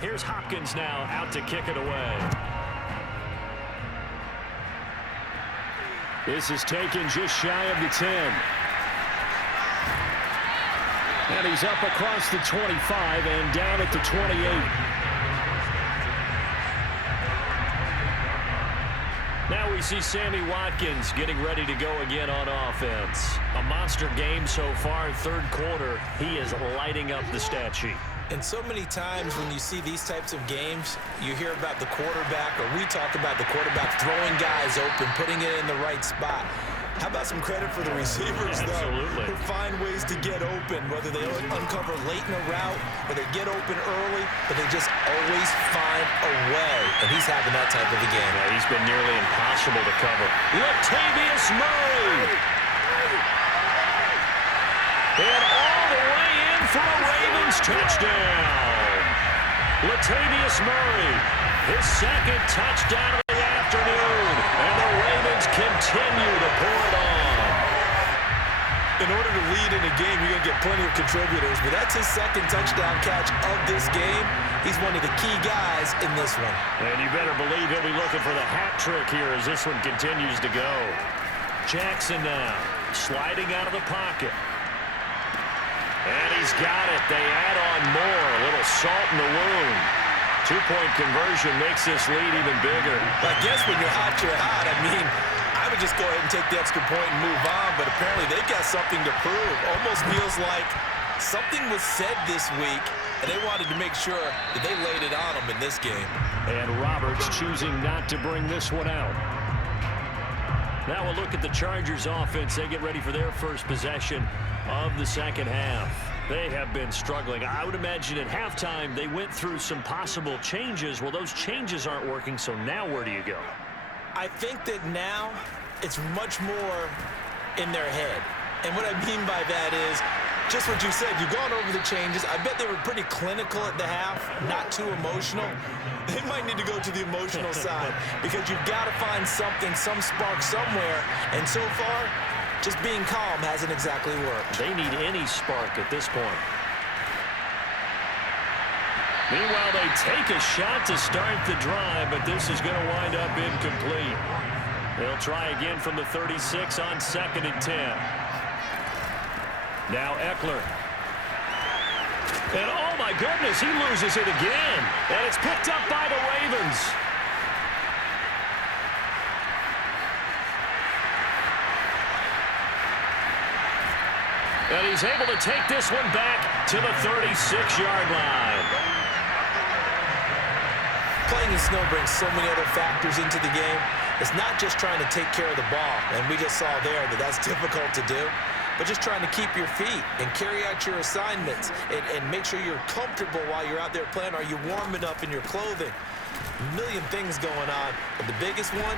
Here's Hopkins now out to kick it away. This is taken just shy of the 10. And he's up across the 25 and down at the 28. Now we see Sammy Watkins getting ready to go again on offense. A monster game so far, third quarter. He is lighting up the stat sheet. And so many times when you see these types of games, you hear about the quarterback, or we talk about the quarterback throwing guys open, putting it in the right spot. How about some credit for the receivers, Absolutely. Who find ways to get open, whether they uncover late in a route or they get open early, but they just always find a way. And he's having that type of a game. Yeah, he's been nearly impossible to cover. Latavius Murray! And all the way in for a Ravens touchdown. Latavius Murray, his second touchdown of the afternoon. And the Ravens continue to pour it on. In order to lead in a game, you're going to get plenty of contributors, but that's his second touchdown catch of this game. He's one of the key guys in this one. And you better believe he'll be looking for the hat trick here as this one continues to go. Jackson now sliding out of the pocket. And he's got it. They add on more. A little salt in the wound. Two-point conversion makes this lead even bigger. I guess when you're hot, you're hot. I mean, I would just go ahead and take the extra point and move on, but apparently they got something to prove. Almost feels like something was said this week, and they wanted to make sure that they laid it on them in this game. And Roberts choosing not to bring this one out. Now we'll look at the Chargers offense. They get ready for their first possession of the second half. They have been struggling. I would imagine at halftime they went through some possible changes. Well, those changes aren't working, so now where do you go? I think that now it's much more in their head. And what I mean by that is just what you said. You've gone over the changes. I bet they were pretty clinical at the half, not too emotional. They might need to go to the emotional side because you've got to find something, some spark somewhere. And so far, just being calm hasn't exactly worked. They need any spark at this point. Meanwhile, they take a shot to start the drive, but this is going to wind up incomplete. They'll try again from the 36 on 2nd and 10. Now Eckler. And oh my goodness, he loses it again. And it's picked up by the Ravens. And he's able to take this one back to the 36-yard line. Playing in snow brings so many other factors into the game. It's not just trying to take care of the ball, and we just saw there that that's difficult to do, but just trying to keep your feet and carry out your assignments and make sure you're comfortable while you're out there playing. Are you warm enough in your clothing? A million things going on, but the biggest one,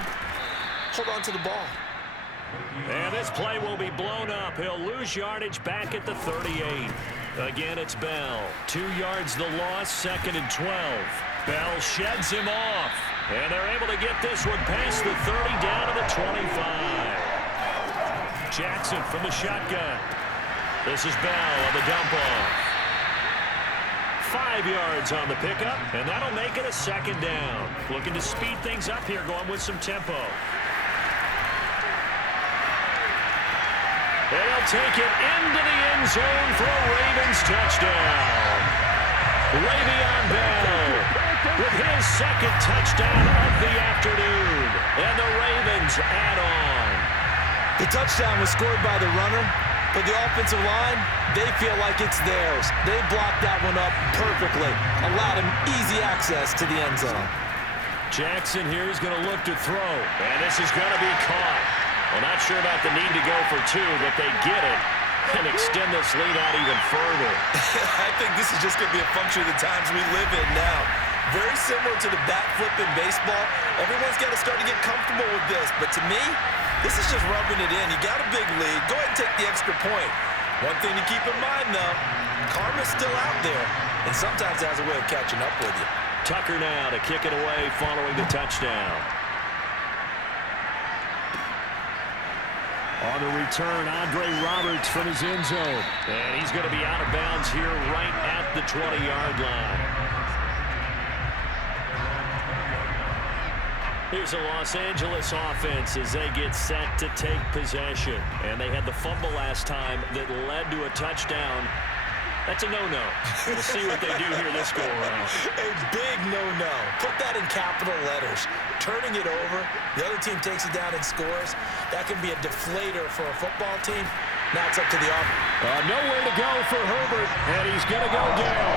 hold on to the ball. And this play will be blown up. He'll lose yardage back at the 38. Again, it's Bell. 2 yards the loss, 2nd and 12. Bell sheds him off. And they're able to get this one past the 30 down to the 25. Jackson from the shotgun. This is Bell on the dump off. 5 yards on the pickup, and that'll make it a 2nd down. Looking to speed things up here, going with some tempo. They'll take it into the end zone for a Ravens touchdown. Le'Veon Bell with his 2nd touchdown of the afternoon. And the Ravens add on. The touchdown was scored by the runner, but the offensive line, they feel like it's theirs. They blocked that one up perfectly, allowed him easy access to the end zone. Jackson here is going to look to throw, and this is going to be caught. Well, not sure about the need to go for 2, but they get it and extend this lead out even further. I think this is just going to be a function of the times we live in now. Very similar to the bat flip in baseball. Everyone's got to start to get comfortable with this. But to me, this is just rubbing it in. You got a big lead. Go ahead and take the extra point. One thing to keep in mind, though, karma's still out there, and sometimes it has a way of catching up with you. Tucker now to kick it away following the touchdown. On the return, Andre Roberts from his end zone. And he's going to be out of bounds here right at the 20-yard line. Here's a Los Angeles offense as they get set to take possession. And they had the fumble last time that led to a touchdown. That's a no-no. We'll see what they do here this go-around. A big no-no. Put that in capital letters. Turning it over, the other team takes it down and scores. That can be a deflator for a football team. Now it's up to the offense. Nowhere to go for Herbert, and he's going to go down.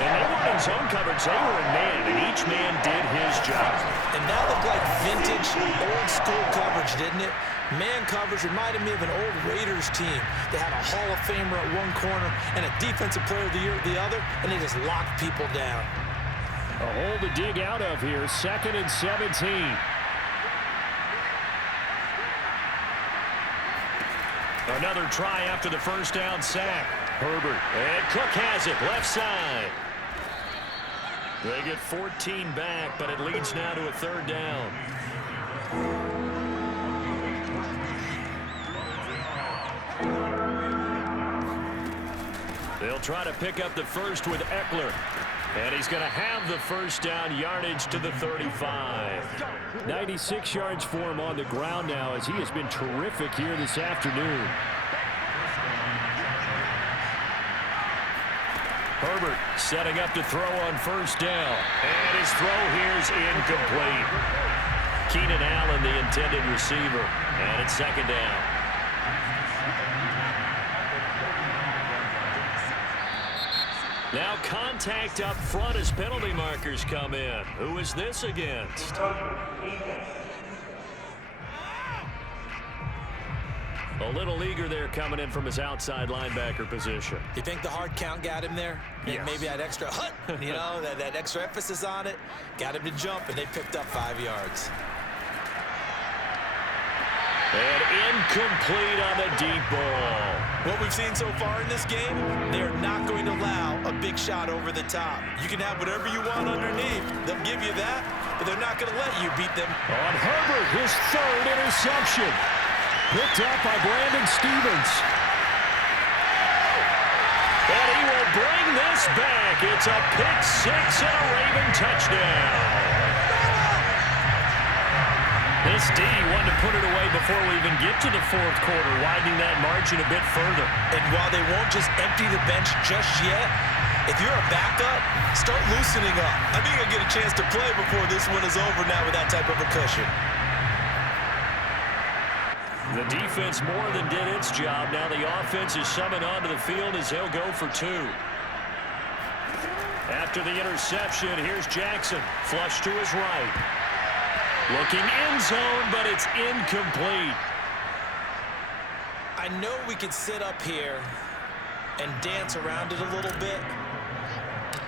And they weren't in zone coverage. They were in man, and each man did his job. And that looked like vintage, old-school coverage, didn't it? Man coverage reminded me of an old Raiders team. They had a Hall of Famer at one corner and a Defensive Player of the Year at the other, and they just locked people down. A hole to dig out of here, 2nd and 17. Another try after the first down sack. Herbert, and Cook has it, left side. They get 14 back, but it leads now to a 3rd down. They'll try to pick up the first with Eckler. And he's going to have the first down, yardage to the 35. 96 yards for him on the ground now as he has been terrific here this afternoon. Herbert setting up to throw on first down. And his throw here is incomplete. Keenan Allen, the intended receiver. And it's 2nd down. Now contact up front as penalty markers come in. Who is this against? A little eager there coming in from his outside linebacker position. You think the hard count got him there? Yes. Maybe that extra hut, you know, that extra emphasis on it. Got him to jump, and they picked up 5 yards. And incomplete on the deep ball. What we've seen so far in this game, they are not going to allow a big shot over the top. You can have whatever you want underneath. They'll give you that, but they're not going to let you beat them. On Herbert, his 3rd interception. Picked up by Brandon Stevens. And he will bring this back. It's a pick 6 and a Raven touchdown. This D wanted to put it away before we even get to the 4th quarter, widening that margin a bit further. And while they won't just empty the bench just yet, if you're a backup, start loosening up. I think you'll get a chance to play before this one is over now with that type of a cushion. The defense more than did its job. Now the offense is summoned onto the field as they'll go for 2. After the interception, here's Jackson. Flush to his right. Looking end zone, but it's incomplete. I know we could sit up here and dance around it a little bit,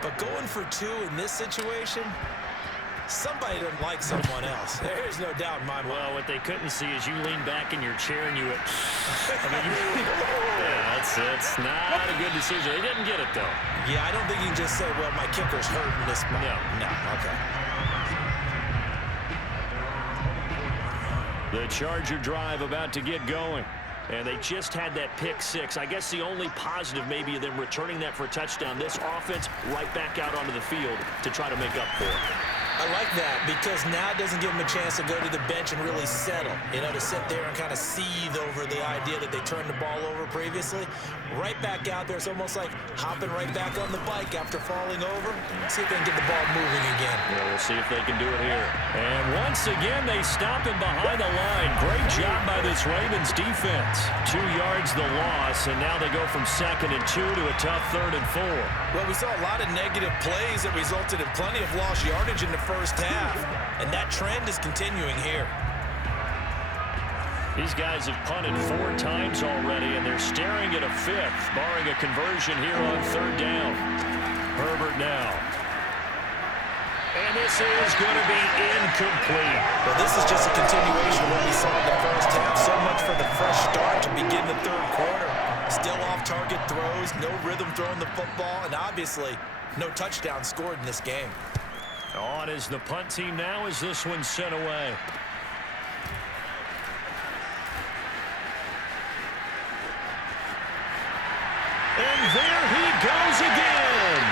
but going for 2 in this situation, somebody doesn't like someone else. There's no doubt in my mind. Well, what they couldn't see is you lean back in your chair and you went, yeah, that's not a good decision. They didn't get it, though. Yeah, I don't think you can just say, well, my kicker's hurt in this spot. No, okay. The Charger drive about to get going. And they just had that pick 6. I guess the only positive maybe of them returning that for a touchdown. This offense right back out onto the field to try to make up for it. I like that because now it doesn't give them a chance to go to the bench and really settle, you know, to sit there and kind of seethe over the idea that they turned the ball over previously. Right back out there, it's almost like hopping right back on the bike after falling over. See if they can get the ball moving again. Yeah, we'll see if they can do it here. And once again, they stop him behind the line. Great job by this Ravens defense. 2 yards the loss, and now they go from 2nd and 2 to a tough 3rd and 4. Well, we saw a lot of negative plays that resulted in plenty of lost yardage in the first half, and that trend is continuing here. These guys have punted 4 times already, and they're staring at a 5th, barring a conversion here on 3rd down. Herbert now. And this is going to be incomplete. Well, this is just a continuation of what we saw in the first half. So much for the fresh start to begin the 3rd quarter. Still off-target throws, no rhythm throwing the football, and obviously no touchdown scored in this game. On is the punt team now as this one's sent away. And there he goes again.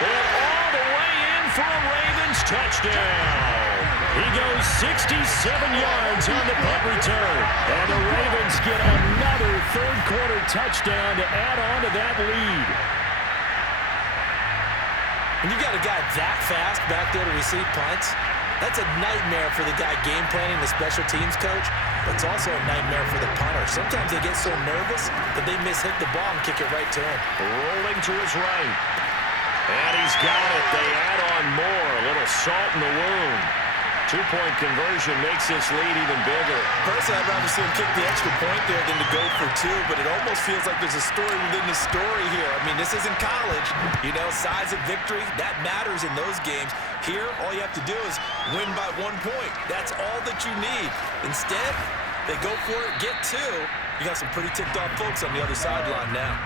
And all the way in for a Ravens touchdown. He goes 67 yards on the punt return. And the Ravens get another third-quarter touchdown to add on to that lead. When you got a guy that fast back there to receive punts, that's a nightmare for the guy game planning, the special teams coach, but it's also a nightmare for the punter. Sometimes they get so nervous that they mishit the ball and kick it right to him. Rolling to his right. And he's got it. They add on more. A little salt in the wound. Two-point conversion makes this lead even bigger. Personally, I'd rather see him kick the extra point there than to go for two, but it almost feels like there's a story within the story here. I mean, this isn't college. You know, size of victory, that matters in those games. Here, all you have to do is win by 1 point. That's all that you need. Instead, they go for it, get two. You got some pretty ticked-off folks on the other sideline now.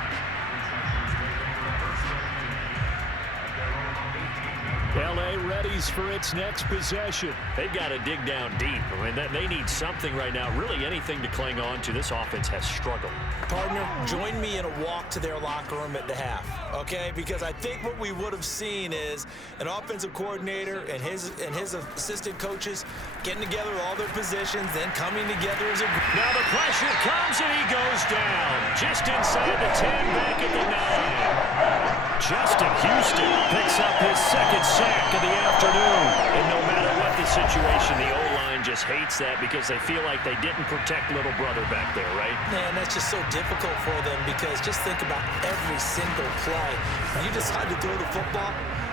L.A. readies for its next possession. They've got to dig down deep. I mean, they need something right now, really anything to cling on to. This offense has struggled. Partner, join me in a walk to their locker room at the half, okay? Because I think what we would have seen is an offensive coordinator and his assistant coaches getting together all their positions, then coming together as a group. Now the pressure comes and he goes down. Just inside the 10, back at the 9. Justin Houston picks up his second sack of the afternoon. And no matter what the situation, the O-line just hates that because they feel like they didn't protect little brother back there, right? Man, that's just so difficult for them because just think about every single play. When you decide to throw the football,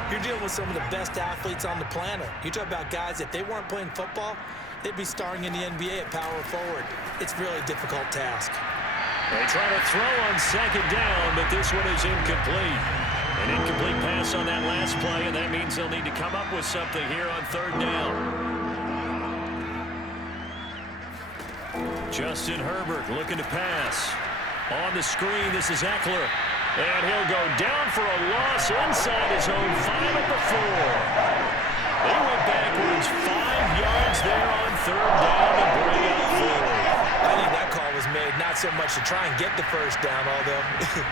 you're dealing with some of the best athletes on the planet. You talk about guys, if they weren't playing football, they'd be starring in the NBA at power forward. It's really a difficult task. They try to throw on second down, but this one is incomplete. An incomplete pass on that last play, and that means they'll need to come up with something here on third down. Justin Herbert looking to pass. On the screen, this is Eckler. And he'll go down for a loss inside his own 5 at the 4. They went backwards 5 yards there on third down to bring up third. I think that call was made not so much to try and get the first down, although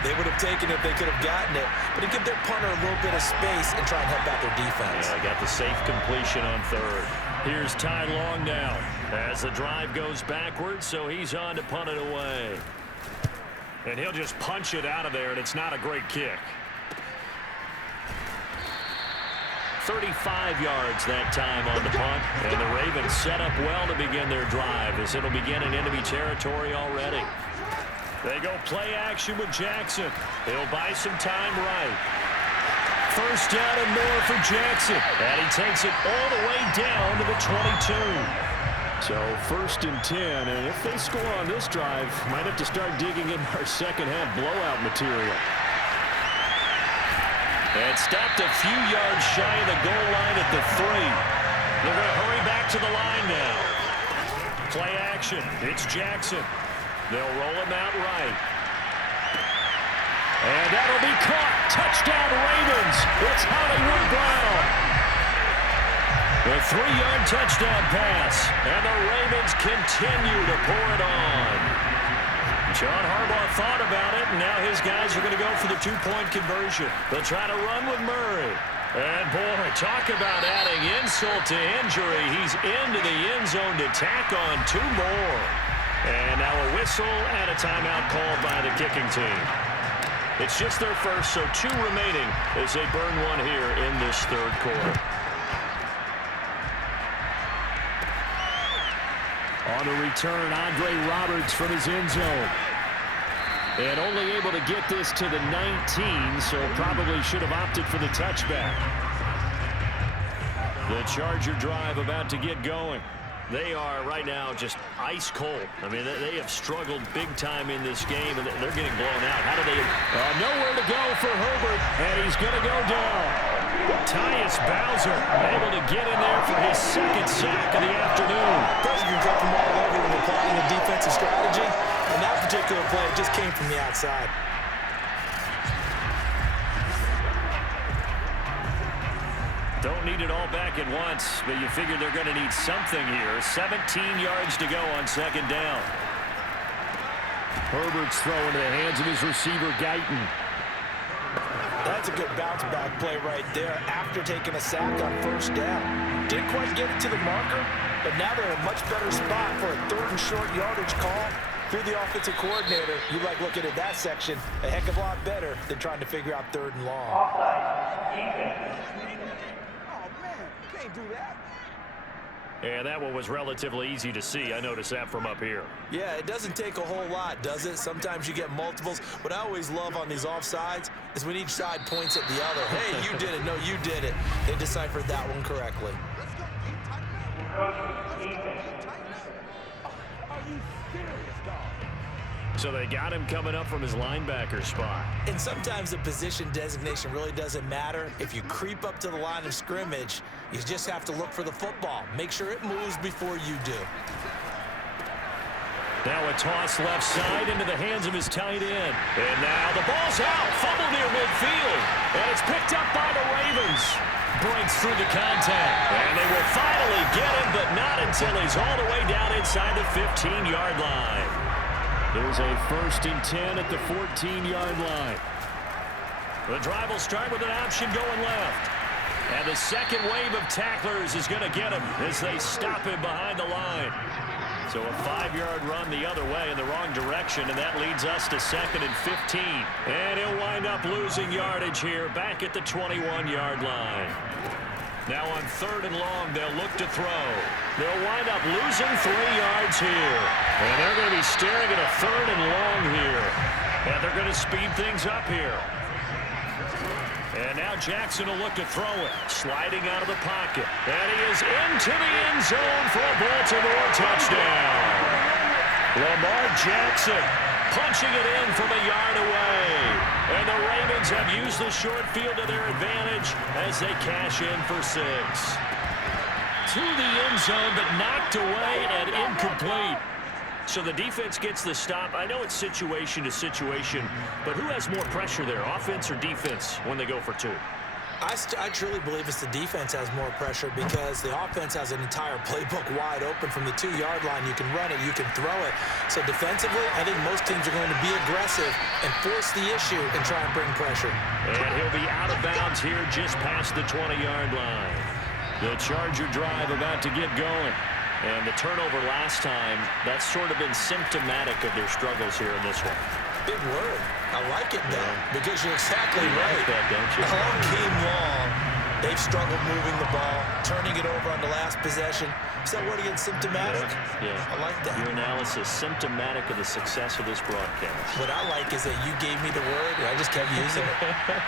they would have taken it if they could have gotten it, but to give their punter a little bit of space and try and help out their defense. Yeah, I got the safe completion on third. Here's Ty Long now as the drive goes backwards, so he's on to punt it away. And he'll just punch it out of there, and it's not a great kick. 35 yards that time on the punt. And the Ravens set up well to begin their drive as it'll begin in enemy territory already. They go play action with Jackson. He'll buy some time right. First down and more for Jackson. And he takes it all the way down to the 22. So first and 10. And if they score on this drive, might have to start digging in our second half blowout material. And stopped a few yards shy of the goal line at the 3. They're going to hurry back to the line now. Play action. It's Jackson. They'll roll him out right. And that'll be caught. Touchdown Ravens. It's Hollywood Brown. The 3-yard touchdown pass. And the Ravens continue to pour it on. John Harbaugh thought about it, and now his guys are going to go for the 2-point conversion. They'll try to run with Murray. And, boy, talk about adding insult to injury. He's into the end zone to tack on 2 more. And now a whistle and a timeout called by the kicking team. It's just their first, so 2 remaining as they burn one here in this third quarter. On the return, Andre Roberts from his end zone. And only able to get this to the 19, so probably should have opted for the touchback. The Charger drive about to get going. They are right now just ice cold. I mean, they have struggled big time in this game, and they're getting blown out. How do they... nowhere to go for Herbert, and he's going to go down. Tyus Bowser able to get in there for his second sack of the afternoon. Pressure can come from all over when applying a defensive strategy. And that particular play just came from the outside. Don't need it all back at once, but you figure they're going to need something here. 17 yards to go on second down. Herbert's throw into the hands of his receiver, Guyton. That That's a good bounce-back play right there after taking a sack on first down. Didn't quite get it to the marker, but now they're in a much better spot for a 3rd and short yardage call. If you're the offensive coordinator, you like looking at that section a heck of a lot better than trying to figure out 3rd and long. Offside, defense. Oh, man, you can't do that. And that one was relatively easy to see. I noticed that from up here. Yeah, it doesn't take a whole lot, does it? Sometimes you get multiples. What I always love on these offsides is when each side points at the other. Hey, you did it. No, you did it. They deciphered that one correctly. So they got him coming up from his linebacker spot. And sometimes the position designation really doesn't matter. If you creep up to the line of scrimmage, you just have to look for the football. Make sure it moves before you do. Now a toss left side into the hands of his tight end. And now the ball's out. Fumble near midfield. And it's picked up by the Ravens. Breaks through the contact. And they will finally get him, but not until he's all the way down inside the 15-yard line. There's a 1st and 10 at the 14-yard line. The drive will start with an option going left. And the second wave of tacklers is going to get him as they stop him behind the line. So a 5-yard run the other way in the wrong direction, and that leads us to 2nd and 15. And he'll wind up losing yardage here back at the 21-yard line. Now on 3rd and long, they'll look to throw. They'll wind up losing 3 yards here. And they're going to be staring at a 3rd and long here. And they're going to speed things up here. And now Jackson will look to throw it. Sliding out of the pocket. And he is into the end zone for a Baltimore touchdown. Lamar Jackson punching it in from a yard away. And the Ravens have used the short field to their advantage as they cash in for 6. To the end zone, but knocked away and incomplete. So the defense gets the stop. I know it's situation to situation, but who has more pressure there, offense or defense, when they go for 2? I truly believe it's the defense has more pressure because the offense has an entire playbook wide open from the 2-yard line. You can run it, you can throw it. So defensively, I think most teams are going to be aggressive and force the issue and try and bring pressure. And he'll be out of bounds here just past the 20-yard line. The Charger drive about to get going. And the turnover last time, that's sort of been symptomatic of their struggles here in this one. Big word. I like it, though, because you're exactly right. Like that, don't you? All game long, they've struggled moving the ball, turning it over on the last possession. Is that word again, symptomatic? Yeah. I like that. Your analysis, symptomatic of the success of this broadcast. What I like is that you gave me the word, and I just kept using it.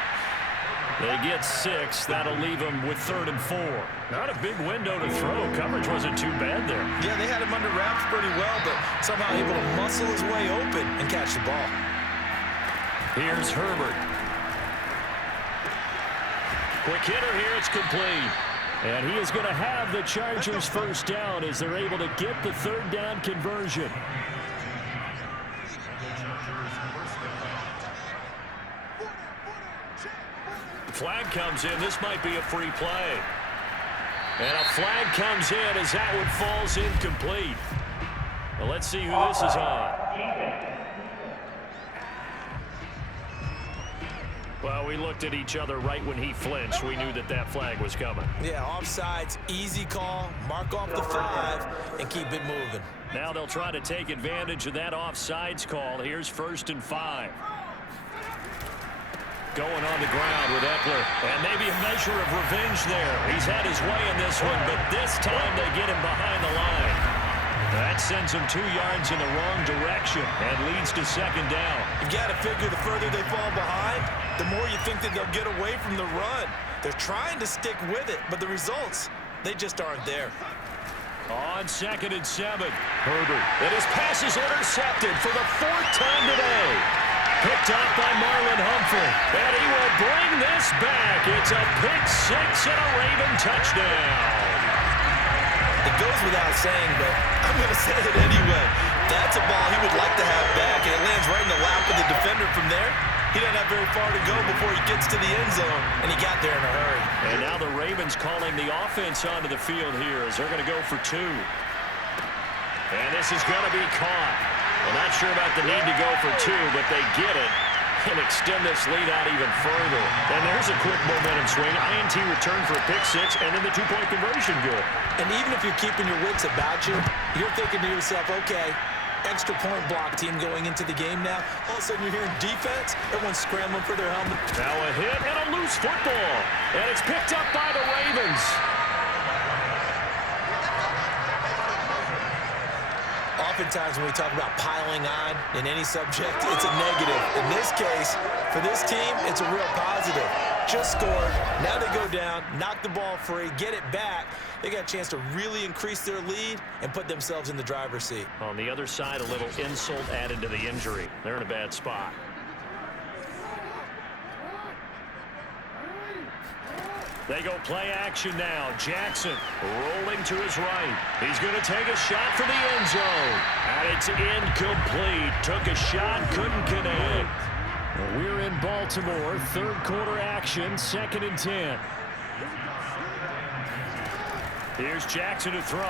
They get 6. That'll leave them with 3rd and 4. Not a big window to throw. Coverage wasn't too bad there. Yeah, they had him under wraps pretty well, but somehow able to muscle his way open and catch the ball. Here's Herbert. Quick hitter here. It's complete. And he is going to have the Chargers first down as they're able to get the 3rd down conversion. Flag comes in. This might be a free play. And a flag comes in as that one falls incomplete. Well, let's see who this is on. Well, we looked at each other right when he flinched. We knew that that flag was coming. Yeah, offsides, easy call, mark off the 5, and keep it moving. Now they'll try to take advantage of that offsides call. Here's 1st and 5. Going on the ground with Eckler. And maybe a measure of revenge there. He's had his way in this one, but this time they get him behind the line. That sends him 2 yards in the wrong direction and leads to 2nd down. You've got to figure the further they fall behind, the more you think that they'll get away from the run. They're trying to stick with it, but the results, they just aren't there. On 2nd and 7, Herbert. And his pass is intercepted for the 4th time today. Picked off by Marlon Humphrey. And he will bring this back. It's a pick 6 and a Raven touchdown. It goes without saying, but I'm going to say it anyway. That's a ball he would like to have back, and it lands right in the lap of the defender from there. He doesn't have very far to go before he gets to the end zone, and he got there in a hurry. And now the Ravens calling the offense onto the field here as they're going to go for 2. And this is going to be caught. Well, not sure about the need to go for 2, but they get it. and extend this lead out even further. And there's a quick momentum swing. INT return for a pick six, and then the two-point conversion good. And even if you're keeping your wits about you, you're thinking to yourself, okay, extra point block team going into the game now. All of a sudden you're hearing defense, everyone's scrambling for their helmet. Now a hit and a loose football. And it's picked up by the Ravens. Oftentimes when we talk about piling on in any subject, it's a negative. In this case, for this team, it's a real positive. Just scored, now they go down, knock the ball free, get it back. They got a chance to really increase their lead and put themselves in the driver's seat. On the other side, a little insult added to the injury. They're in a bad spot. They go play action now. Jackson rolling to his right. He's going to take a shot for the end zone. And it's incomplete. Took a shot, couldn't connect. Well, we're in Baltimore. Third quarter action, 2nd and 10. Here's Jackson to throw.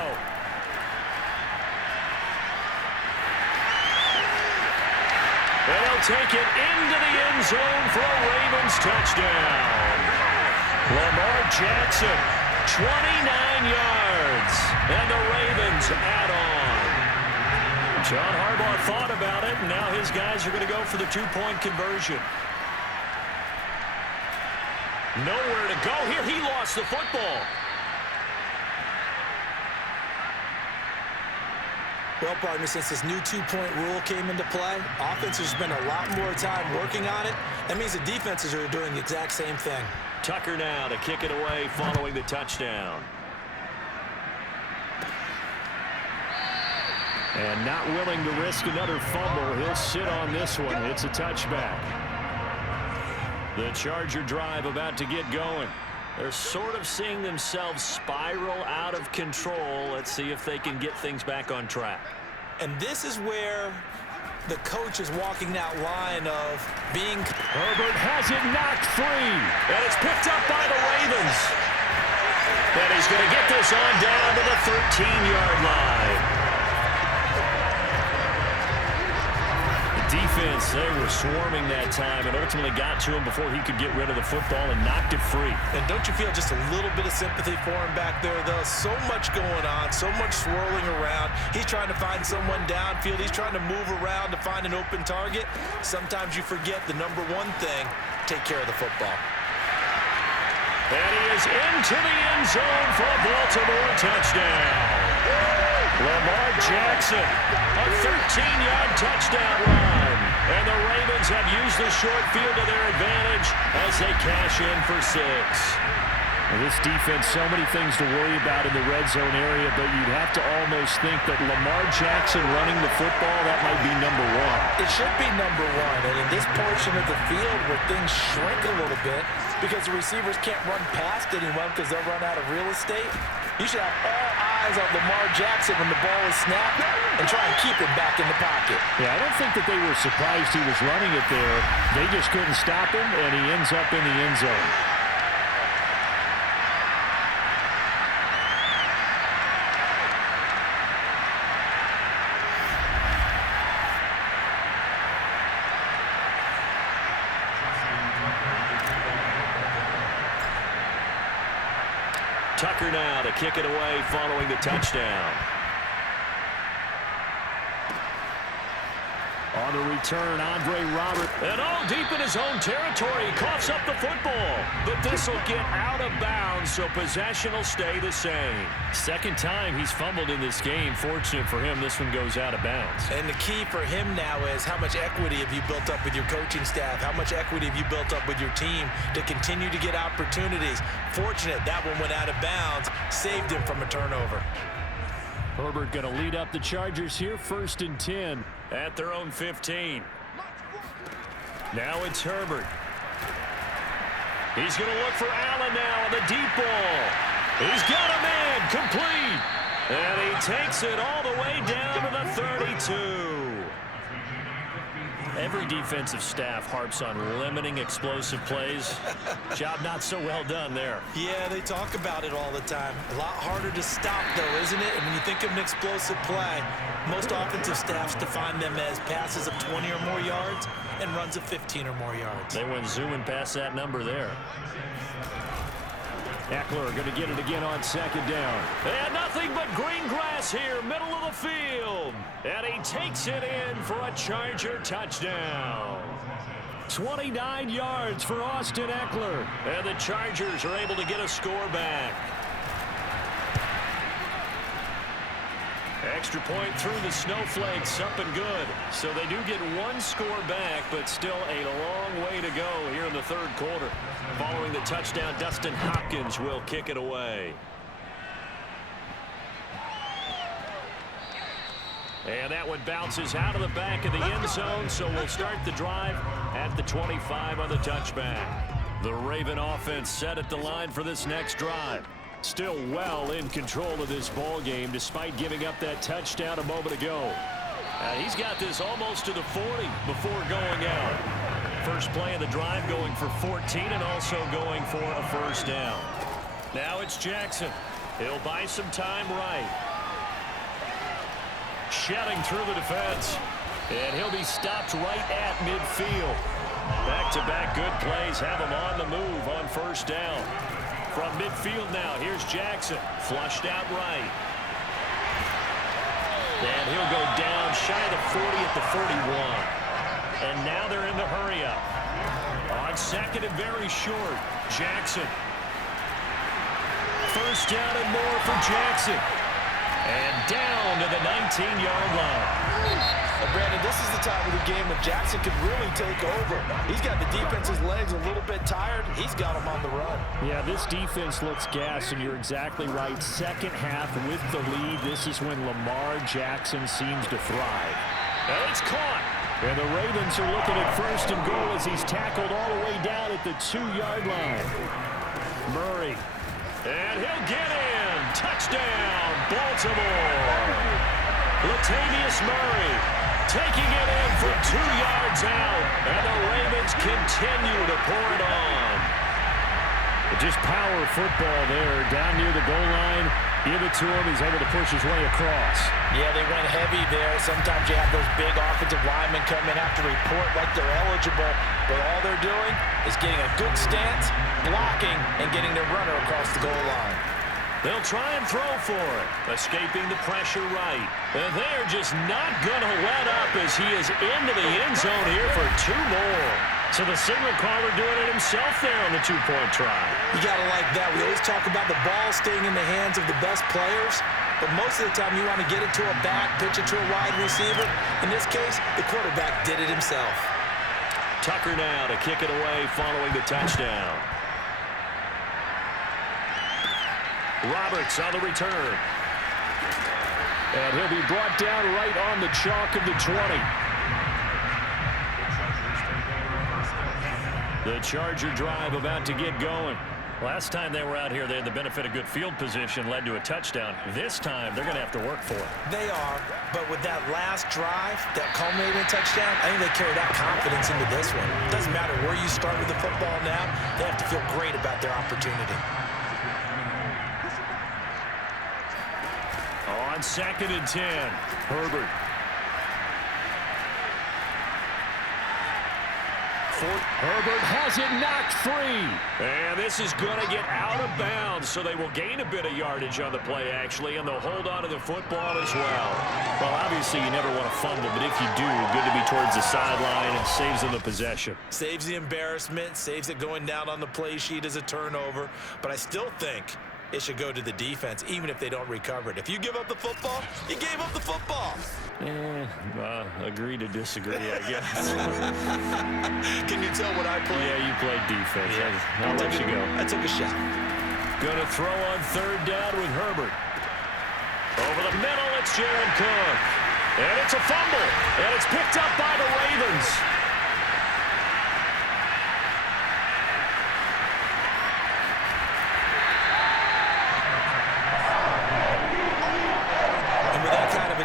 And he'll take it into the end zone for a Ravens touchdown. Lamar Jackson, 29 yards, and the Ravens add on. John Harbaugh thought about it, and now his guys are going to go for the two-point conversion. Nowhere to go here. He lost the football. Well, partner, since this new two-point rule came into play, offense has spent a lot more time working on it. That means the defenses are doing the exact same thing. Tucker now to kick it away following the touchdown. And not willing to risk another fumble. He'll sit on this one. It's a touchback. The Charger drive about to get going. They're sort of seeing themselves spiral out of control. Let's see if they can get things back on track. And this is where the coach is walking that line of being... Herbert has it knocked free. And it's picked up by the Ravens. And he's going to get this on down to the 13-yard line. Defense, they were swarming that time and ultimately got to him before he could get rid of the football and knocked it free. And don't you feel just a little bit of sympathy for him back there, though? So much going on, so much swirling around. He's trying to find someone downfield. He's trying to move around to find an open target. Sometimes you forget the number one thing, take care of the football. And he is into the end zone for a Baltimore touchdown. Lamar Jackson, a 13-yard touchdown run. And the Ravens have used the short field to their advantage as they cash in for 6. Well, this defense, so many things to worry about in the red zone area, but you'd have to almost think that Lamar Jackson running the football, that might be number one. It should be number one. And in this portion of the field where things shrink a little bit because the receivers can't run past anyone because they'll run out of real estate, you should have all eyes on Lamar Jackson when the ball is snapped and try and keep him back in the pocket. Yeah, I don't think that they were surprised he was running it there. They just couldn't stop him, and he ends up in the end zone. Tucker now to kick it away following the touchdown. On the return, Andre Robert. And all deep in his own territory, he coughs up the football. But this will get out of bounds, so possession will stay the same. Second time he's fumbled in this game. Fortunate for him, this one goes out of bounds. And the key for him now is how much equity have you built up with your coaching staff? How much equity have you built up with your team to continue to get opportunities? Fortunate that one went out of bounds, saved him from a turnover. Herbert going to lead up the Chargers here, 1st and 10 at their own 15. Now it's Herbert. He's going to look for Allen now on the deep ball. He's got a man complete. And he takes it all the way down to the 32. Every defensive staff harps on limiting explosive plays. Job not so well done there. Yeah, they talk about it all the time. A lot harder to stop, though, isn't it? And when you think of an explosive play, most offensive staffs define them as passes of 20 or more yards and runs of 15 or more yards. They went zooming past that number there. Eckler going to get it again on second down. And nothing but green grass here, middle of the field. And he takes it in for a Charger touchdown. 29 yards for Austin Eckler. And the Chargers are able to get a score back. Extra point through the snowflakes, up and good. So they do get one score back, but still a long way to go here in the third quarter. Following the touchdown, Dustin Hopkins will kick it away. And that one bounces out of the back of the end zone, so we'll start the drive at the 25 on the touchback. The Raven offense set at the line for this next drive. Still well in control of this ball game despite giving up that touchdown a moment ago. He's got this almost to the 40 before going out. First play of the drive going for 14 and also going for a first down. Now it's Jackson. He'll buy some time right. Shedding through the defense. And he'll be stopped right at midfield. Back-to-back good plays have him on the move on first down. From midfield now, here's Jackson. Flushed out right. And he'll go down shy of the 40 at the 41. And now they're in the hurry-up. On second and very short, Jackson. First down and more for Jackson. And down to the 19-yard line. Brandon, this is the time of the game when Jackson can really take over. He's got the defense's legs a little bit tired. He's got them on the run. Yeah, this defense looks gassed, and you're exactly right. Second half with the lead, this is when Lamar Jackson seems to thrive. And it's caught. And the Ravens are looking at first and goal as he's tackled all the way down at the 2-yard line. Murray. And he'll get in. Touchdown, Baltimore. Latavius Murray taking it in for 2 yards out. And the Ravens continue to pour it on. Just power football there. Down near the goal line. Give it to him. He's able to push his way across. Yeah, they went heavy there. Sometimes you have those big offensive linemen come in, have to report like they're eligible. But all they're doing is getting a good stance, blocking, and getting their runner across the goal line. They'll try and throw for it. Escaping the pressure right. And they're just not going to let up as he is into the end zone here for 2 more. So the signal caller doing it himself there on the 2-point try. You got to like that. We always talk about the ball staying in the hands of the best players. But most of the time you want to get it to a back, pitch it to a wide receiver. In this case, the quarterback did it himself. Tucker now to kick it away following the touchdown. Roberts on the return. And he'll be brought down right on the chalk of the 20. The Charger drive about to get going. Last time they were out here, they had the benefit of good field position, led to a touchdown. This time, they're going to have to work for it. They are, but with that last drive, that culminating touchdown, I think they carry that confidence into this one. It doesn't matter where you start with the football now, they have to feel great about their opportunity. On second and 10, Herbert. Herbert has it knocked free. And this is going to get out of bounds, so they will gain a bit of yardage on the play, actually, and they'll hold on to the football as well. Well, obviously, you never want to fumble, but if you do, good to be towards the sideline and saves them the possession. Saves the embarrassment, saves it going down on the play sheet as a turnover, but I still think it should go to the defense, even if they don't recover it. If you give up the football, you gave up the football. Agree to disagree, I guess. Can you tell what I played? Yeah, you played defense. Yeah. I'll let you go. I took a shot. Going to throw on third down with Herbert. Over the middle, it's Jared Cook. And it's a fumble. And it's picked up by the Ravens.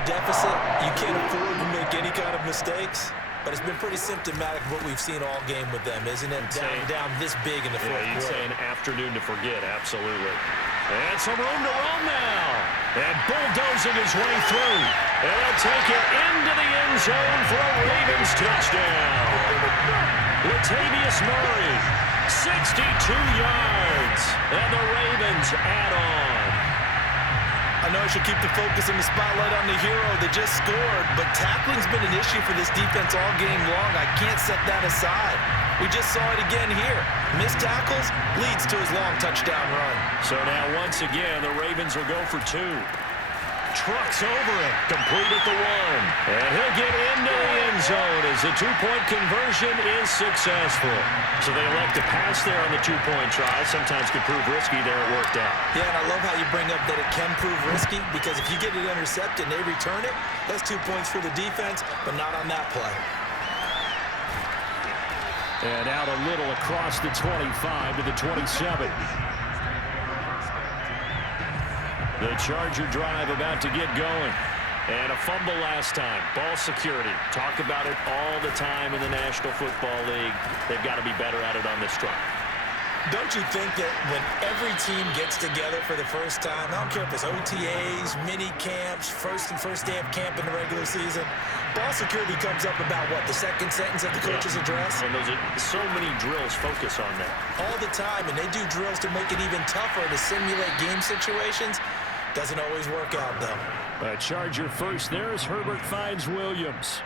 Deficit, you can't afford to make any kind of mistakes. but it's been pretty symptomatic of what we've seen all game with them, isn't it? Down this big in the fourth quarter. You'd say an afternoon to forget, absolutely. And some room to roam now. And bulldozing his way through. And they'll take it into the end zone for a Ravens touchdown. Latavius Murray, 62 yards. And the Ravens add on. I know I should keep the focus and the spotlight on the hero that just scored, but tackling's been an issue for this defense all game long. I can't set that aside. We just saw it again here. Missed tackles leads to his long touchdown run. So now once again, the Ravens will go for two. Trucks over it, complete at the one. And he'll get into the end zone as the two-point conversion is successful. So they elect to pass there on the two-point try. Sometimes could prove risky. There it worked out. Yeah, and I love how you bring up that it can prove risky, because if you get it intercepted and they return it, that's 2 points for the defense, but not on that play. And out a little across the 25 to the 27. The Charger drive about to get going. And a fumble last time. Ball security. Talk about it all the time in the National Football League. They've got to be better at it on this drive. Don't you think that when every team gets together for the first time, I don't care if it's OTAs, mini camps, first day of camp in the regular season, ball security comes up about what, the second sentence of the coach's address? And those are so many drills focus on that. All the time, and they do drills to make it even tougher to simulate game situations. Doesn't always work out, though. A Charger first there as Herbert finds Williams.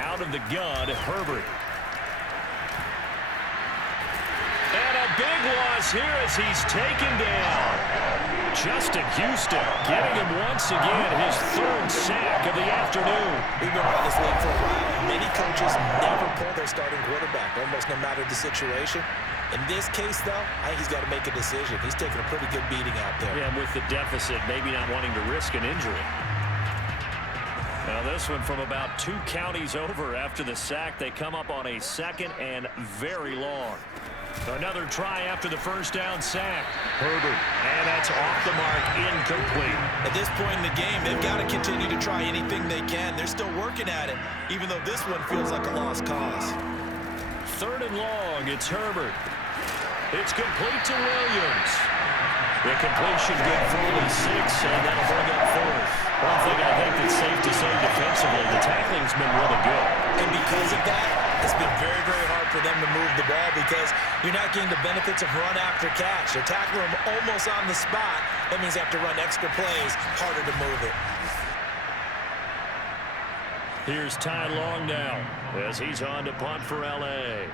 Out of the gun, Herbert. And a big loss here as he's taken down. Justin Houston getting him once again his third sack of the afternoon. We've been around this league for a while. Many coaches never pull their starting quarterback, almost no matter the situation. In this case, though, I think he's got to make a decision. He's taking a pretty good beating out there. Yeah, with the deficit, maybe not wanting to risk an injury. Now this one from about 2 counties over after the sack. They come up on a second and very long. Another try after the first down sack. Herbert, and that's off the mark, incomplete. At this point in the game, they've got to continue to try anything they can. They're still working at it, even though this one feels like a lost cause. Third and long, it's Herbert. It's complete to Williams. The completion good for only 6, and that'll bring up fourth. One thing I think that's safe to say defensively, the tackling's been really good. And because of that, it's been very, very hard for them to move the ball because you're not getting the benefits of run after catch. They're tackling them almost on the spot. That means they have to run extra plays, harder to move it. Here's Ty Long now as he's on to punt for L.A.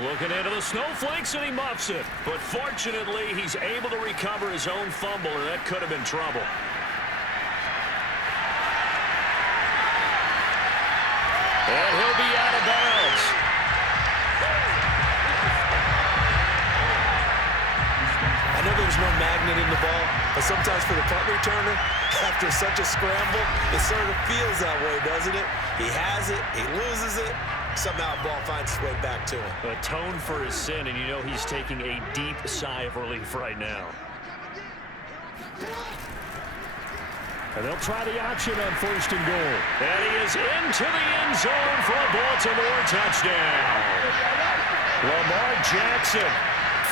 Looking into the snowflakes, and he muffs it. But fortunately, he's able to recover his own fumble, and that could have been trouble. And he'll be out of bounds. I know there's no magnet in the ball, but sometimes for the punt returner, after such a scramble, it sort of feels that way, doesn't it? He has it, he loses it. Somehow the ball finds its way back to him. Atone for his sin, and you know he's taking a deep sigh of relief right now. And they'll try the option on first and goal. And he is into the end zone for a Baltimore touchdown. Lamar Jackson,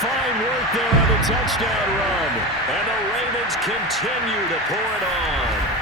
fine work there on the touchdown run. And the Ravens continue to pour it on.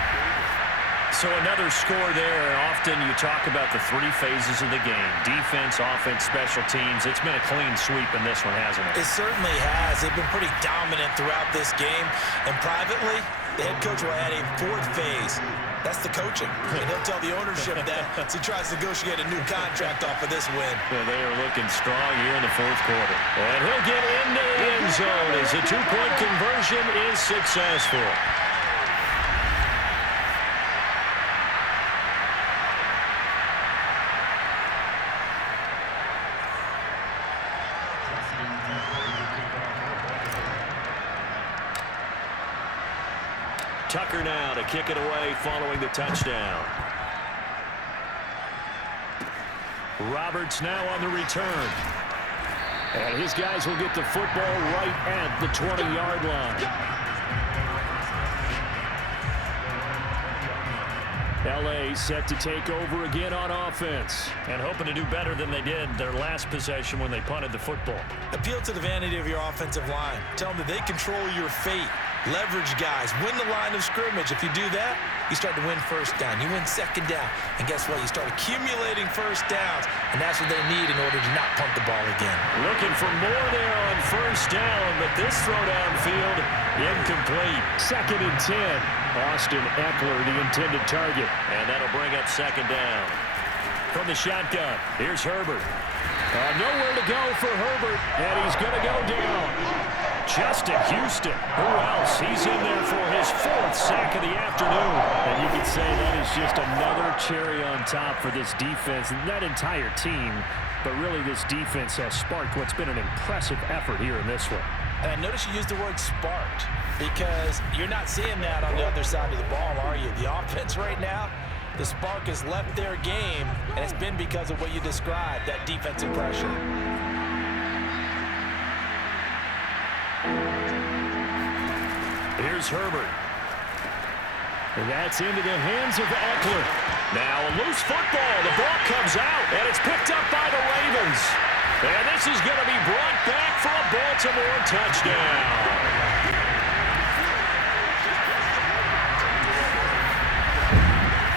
So another score there. Often you talk about the 3 phases of the game. Defense, offense, special teams. It's been a clean sweep in this one, hasn't it? It certainly has. They've been pretty dominant throughout this game. And privately, the head coach will add a 4th phase. That's the coaching. And he'll tell the ownership that as he tries to negotiate a new contract off of this win. Well, they are looking strong here in the 4th quarter. And he'll get into the end zone as the 2-point conversion is successful. Tucker now to kick it away following the touchdown. Roberts now on the return. And his guys will get the football right at the 20-yard line. L.A. set to take over again on offense. And hoping to do better than they did their last possession when they punted the football. Appeal to the vanity of your offensive line. Tell them that they control your fate. Leverage guys. Win the line of scrimmage. If you do that, you start to win first down. You win second down. And guess what? You start accumulating first downs. And that's what they need in order to not punt the ball again. Looking for more there on first down, but this throw downfield incomplete. 2nd and 10. Austin Eckler, the intended target. And that'll bring up second down. From the shotgun, here's Herbert. Nowhere to go for Herbert, and he's going to go down. Justin Houston, who else? He's in there for his 4th sack of the afternoon. And you can say that is just another cherry on top for this defense, and that entire team. But really, this defense has sparked what's been an impressive effort here in this one. And I notice you used the word sparked because you're not seeing that on the other side of the ball, are you? The offense right now, the spark has left their game, and it's been because of what you described, that defensive pressure. Here's Herbert. And that's into the hands of Eckler. Now a loose football. The ball comes out, and it's picked up by the Ravens. And this is going to be brought back for a Baltimore touchdown.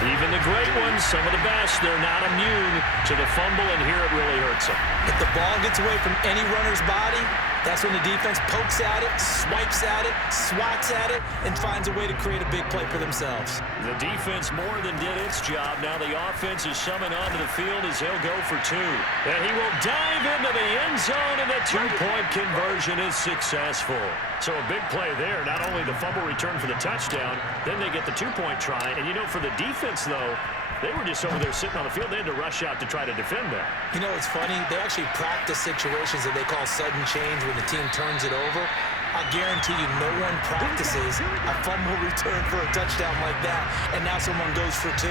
Even the great ones, some of the best, they're not immune to the fumble, and here it really hurts them. If the ball gets away from any runner's body, that's when the defense pokes at it, swipes at it, swats at it, and finds a way to create a big play for themselves. The defense more than did its job. Now the offense is summoned onto the field as he'll go for 2. And he will dive into the end zone, and the 2-point conversion is successful. So a big play there. Not only the fumble return for the touchdown, then they get the 2-point try. And, you know, for the defense, though, they were just over there sitting on the field. They had to rush out to try to defend that. You know, it's funny. They actually practice situations that they call sudden change when the team turns it over. I guarantee you no one practices a fumble return for a touchdown like that, and now someone goes for 2.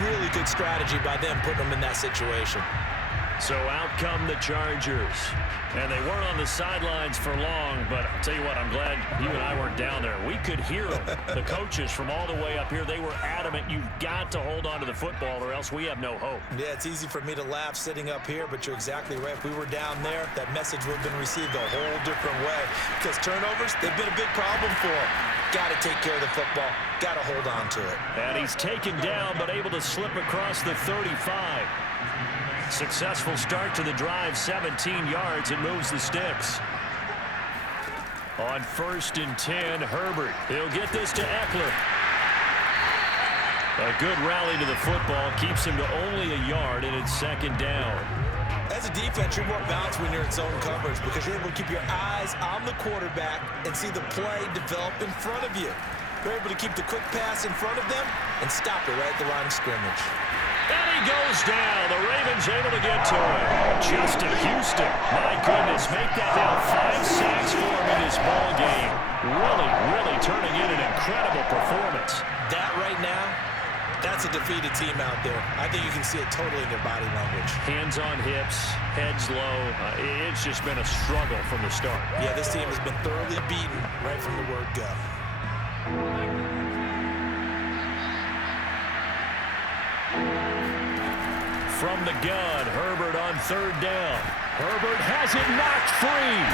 Really good strategy by them putting them in that situation. So out come the Chargers. And they weren't on the sidelines for long, but I'll tell you what, I'm glad you and I weren't down there. We could hear them. The coaches from all the way up here, they were adamant, you've got to hold on to the football or else we have no hope. Yeah, it's easy for me to laugh sitting up here, but you're exactly right. If we were down there, that message would have been received a whole different way. Because turnovers, they've been a big problem for them. Got to take care of the football. Got to hold on to it. And he's taken down, but able to slip across the 35. Successful start to the drive, 17 yards, and moves the sticks. On 1st and 10, Herbert. He'll get this to Eckler. A good rally to the football keeps him to only a yard, and it's 2nd down. As a defense, you're more balanced when you're in zone coverage because you're able to keep your eyes on the quarterback and see the play develop in front of you. You're able to keep the quick pass in front of them and stop it right at the line of scrimmage. And he goes down. The Ravens able to get to him. Justin Houston. My goodness, make that now 5 sacks for him in this ball game. Really turning in an incredible performance. That right now, that's a defeated team out there. I think you can see it totally in their body language. Hands on hips, heads low. It's just been a struggle from the start. Yeah, this team has been thoroughly beaten right from the word go. From the gun, Herbert on 3rd down. Herbert has it knocked free.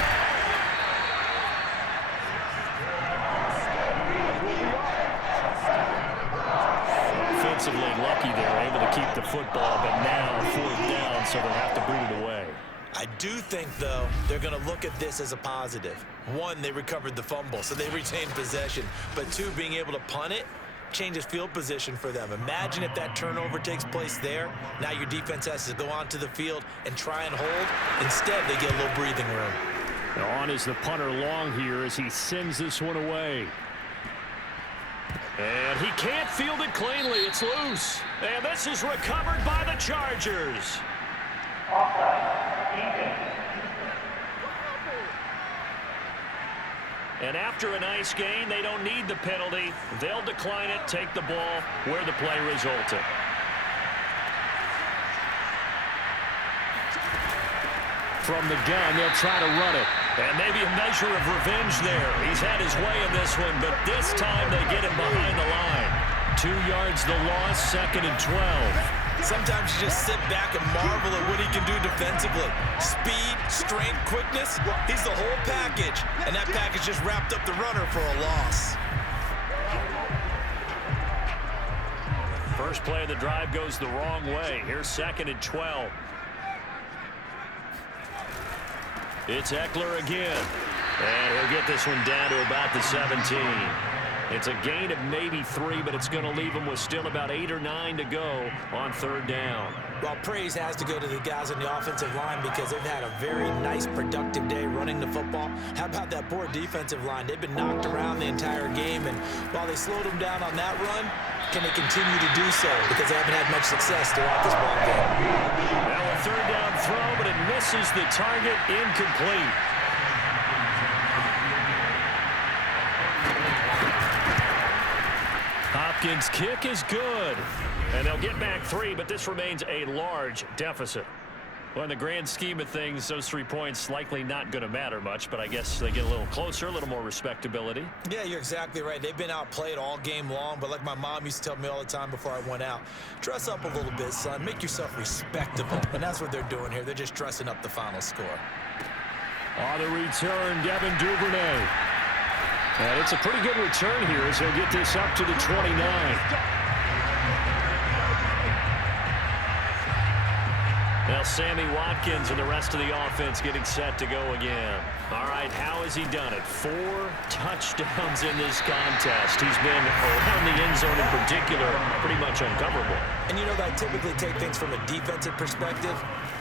Offensively lucky they're able to keep the football, but now 4th down, so they'll have to boot it away. I do think, though, they're going to look at this as a positive. 1, they recovered the fumble, so they retained possession. But 2, being able to punt it changes field position for them. Imagine if that turnover takes place there. Now your defense has to go onto the field and try and hold. Instead, they get a little breathing room. Now on is the punter Long here as he sends this one away. And he can't field it cleanly. It's loose. And this is recovered by the Chargers. And after a nice gain, they don't need the penalty. They'll decline it, take the ball where the play resulted. From the gun, they'll try to run it. And maybe a measure of revenge there. He's had his way in this one, but this time they get him behind the line. 2 yards the loss, 2nd and 12. Sometimes you just sit back and marvel at what he can do defensively. Speed, strength, quickness, he's the whole package. And that package just wrapped up the runner for a loss. First play of the drive goes the wrong way. Here's 2nd and 12. It's Eckler again. And he'll get this one down to about the 17. It's a gain of maybe 3, but it's going to leave him with still about 8 or 9 to go on 3rd down. Well, praise has to go to the guys on the offensive line because they've had a very nice, productive day running the football. How about that poor defensive line? They've been knocked around the entire game, and while they slowed them down on that run, can they continue to do so? Because they haven't had much success throughout this ball game. Now a 3rd down throw, but it misses the target, incomplete. Hopkins' kick is good. And they'll get back 3, but this remains a large deficit. Well, in the grand scheme of things, those 3 points likely not going to matter much, but I guess they get a little closer, a little more respectability. Yeah, you're exactly right. They've been outplayed all game long, but like my mom used to tell me all the time before I went out, dress up a little bit, son. Make yourself respectable. And that's what they're doing here. They're just dressing up the final score. On the return, Devin Duvernay. And it's a pretty good return here as he'll get this up to the 29. Now Sammy Watkins and the rest of the offense getting set to go again. All right, how has he done it? 4 touchdowns in this contest. He's been around the end zone in particular, pretty much uncoverable. And you know that I typically take things from a defensive perspective.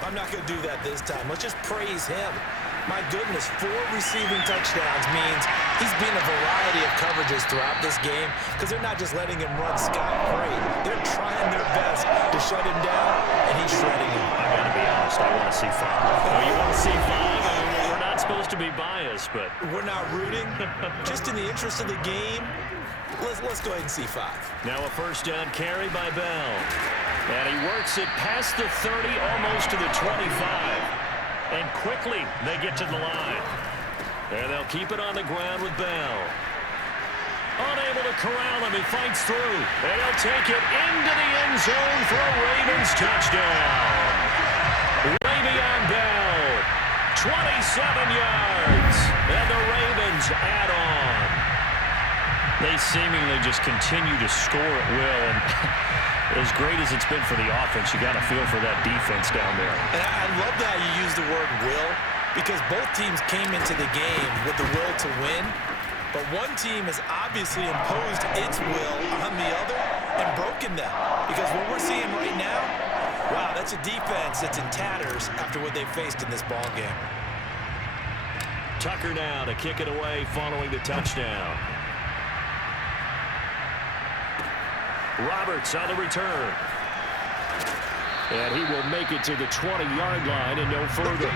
I'm not going to do that this time. Let's just praise him. My goodness, 4 receiving touchdowns means he's been a variety of coverages throughout this game because they're not just letting him run scot-free. They're trying their best to shut him down, and he's shredding him. I got to be honest, I want to see 5. Oh, you want to see 5? I mean, we're not supposed to be biased, but... We're not rooting. Just in the interest of the game, let's go ahead and see 5. Now a 1st down carry by Bell. And he works it past the 30, almost to the 25. And quickly, they get to the line. And they'll keep it on the ground with Bell. Unable to corral him, he fights through. And he'll take it into the end zone for a Ravens touchdown. Le'Veon Bell, 27 yards. And the Ravens add on. They seemingly just continue to score at will. And as great as it's been for the offense, you got to feel for that defense down there. And I love that you use the word will because both teams came into the game with the will to win, but one team has obviously imposed its will on the other and broken them. Because what we're seeing right now, wow, that's a defense that's in tatters after what they faced in this ball game. Tucker now to kick it away following the touchdown. Roberts on the return. And he will make it to the 20-yard line and no further.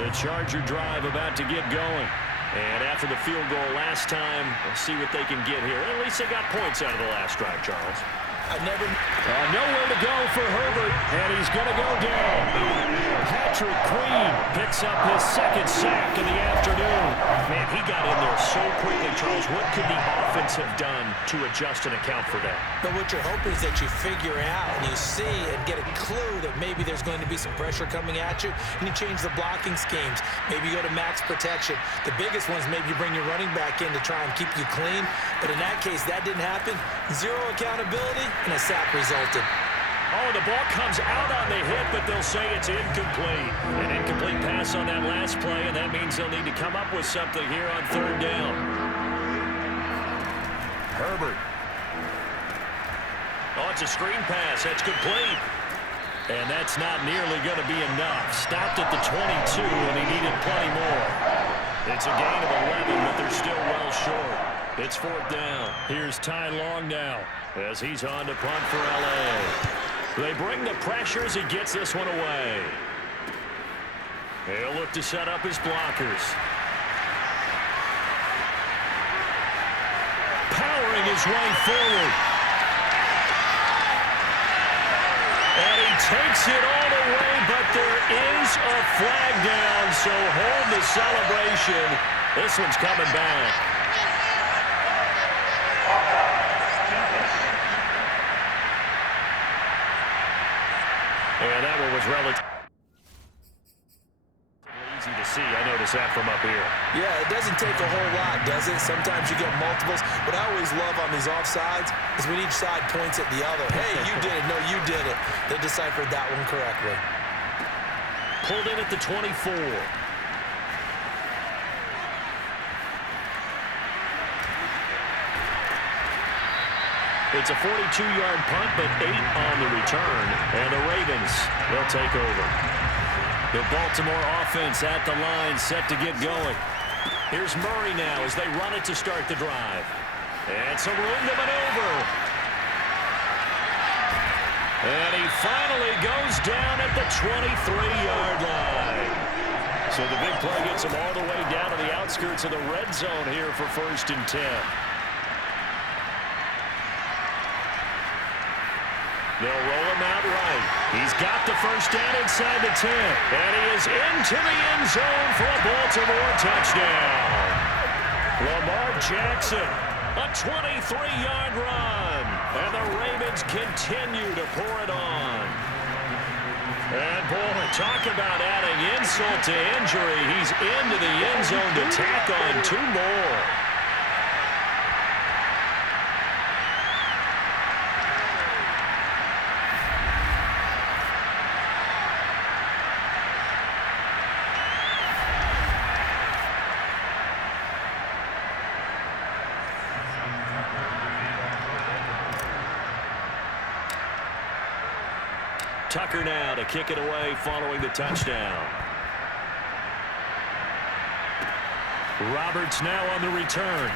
The Charger drive about to get going. And after the field goal last time, we'll see what they can get here. At least they got points out of the last drive, Charles. Nowhere to go for Herbert, and he's going to go down. Patrick Queen picks up his 2nd sack of the afternoon. Man, he got in there so quickly, Charles. What could the offense have done to adjust and account for that? But what you're hoping is that you figure out and you see and get a clue that maybe there's going to be some pressure coming at you, and you change the blocking schemes. Maybe you go to max protection. The biggest one is maybe you bring your running back in to try and keep you clean. But in that case, that didn't happen. 0 accountability, and a sack resulted. Oh, the ball comes out on the hit, but they'll say it's incomplete. An incomplete pass on that last play, and that means they'll need to come up with something here on 3rd down. Herbert. Oh, it's a screen pass. That's complete. And that's not nearly going to be enough. Stopped at the 22, and he needed plenty more. It's a gain of 11, but they're still well short. It's 4th down. Here's Ty Long now as he's on to punt for L.A. They bring the pressure as he gets this one away. He'll look to set up his blockers. Powering his way forward. And he takes it all the way, but there is a flag down, so hold the celebration. This one's coming back. And that one was relatively easy to see. I noticed that from up here. Yeah, it doesn't take a whole lot, does it? Sometimes you get multiples. What I always love on these offsides is when each side points at the other. Hey, you did it. No, you did it. They deciphered that one correctly. Pulled in at the 24. It's a 42-yard punt, but 8 on the return. And the Ravens will take over. The Baltimore offense at the line, set to get going. Here's Murray now as they run it to start the drive. And some room to maneuver. And he finally goes down at the 23-yard line. So the big play gets him all the way down to the outskirts of the red zone here for 1st and 10. They'll roll him out right. He's got the first down inside the 10. And he is into the end zone for a Baltimore touchdown. Lamar Jackson, a 23-yard run. And the Ravens continue to pour it on. And, boy, talk about adding insult to injury. He's into the end zone to tack on 2 more. Tucker now to kick it away following the touchdown. Roberts now on the return.